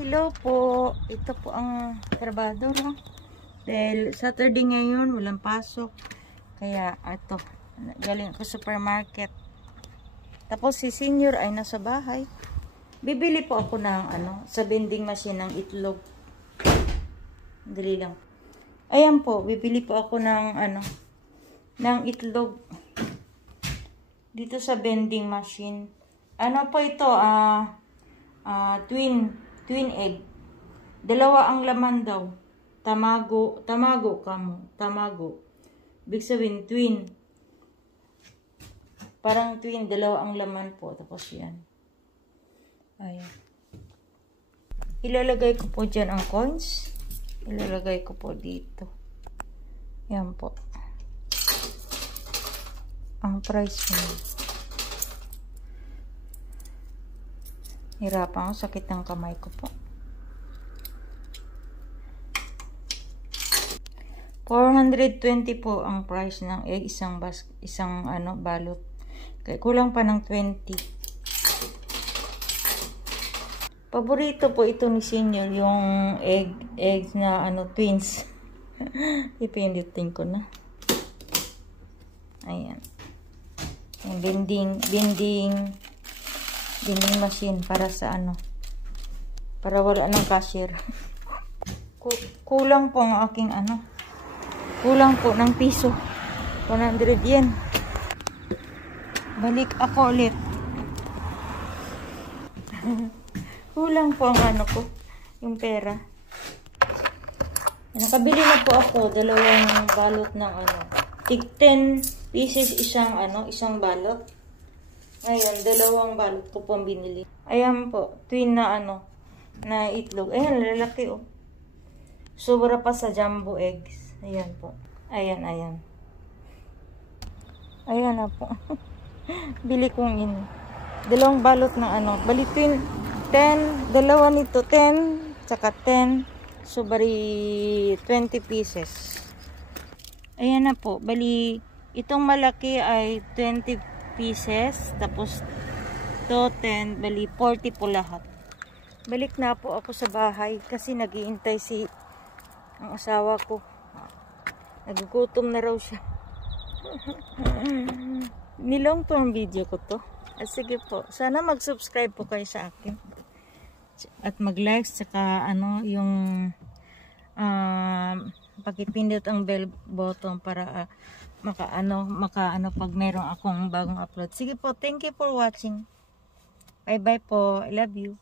Hello po. Ito po ang trabador. Dahil Saturday ngayon, walang pasok. Kaya ito, galing ako supermarket. Tapos si senior ay nasa bahay. Bibili po ako ng sa vending machine ng itlog. Dali lang. Ayan po, bibili po ako ng ng itlog. Dito sa vending machine. Ano po ito? Twin egg. Dalawa ang laman daw. Tamago kamo. Tamago. Ibig sabihin, twin. Parang twin, dalawa ang laman po. Tapos yan. Ayan. Ilalagay ko po dyan ang coins. Ilalagay ko po dito. Yan po. Ang price mo. Hirapan ako, sakit ng kamay ko po. 420 po ang price ng egg, isang balot. Kaya kulang pa ng 20. Paborito po ito ni senior, yung egg na twins. Ipindutin ko na. Ayan. Yung vending machine para sa para wala ng cashier. Kulang po ang aking kulang po ng piso. 100 yen. Balik ako ulit. Kulang po ang ko, yung pera. Nakabili na po ako dalawang balot ng tig 10 pieces isang balot. Ngayon, dalawang balot ko pong binili. Ayan po, twin na na itlog. Ayan, lalaki oh. Sobra pa sa jumbo eggs. Ayan po. Ayan. Ayan na po. Bili kong dalawang balot ng bali twin 10, dalawa nito 10, tsaka 10. So, bali 20 pieces. Ayan na po. Bali, itong malaki ay 20 pieces, tapos to 10, bali 40 po lahat. Balik na po ako sa bahay kasi naghihintay ang asawa ko. Nagugutom na raw siya. Nilong term video ko to. Sige po, sana mag-subscribe po kayo sa akin at mag-like, saka yung pakipindot ang bell button para maka pag meron akong bagong upload. Sige po, thank you for watching. Bye bye po. I love you.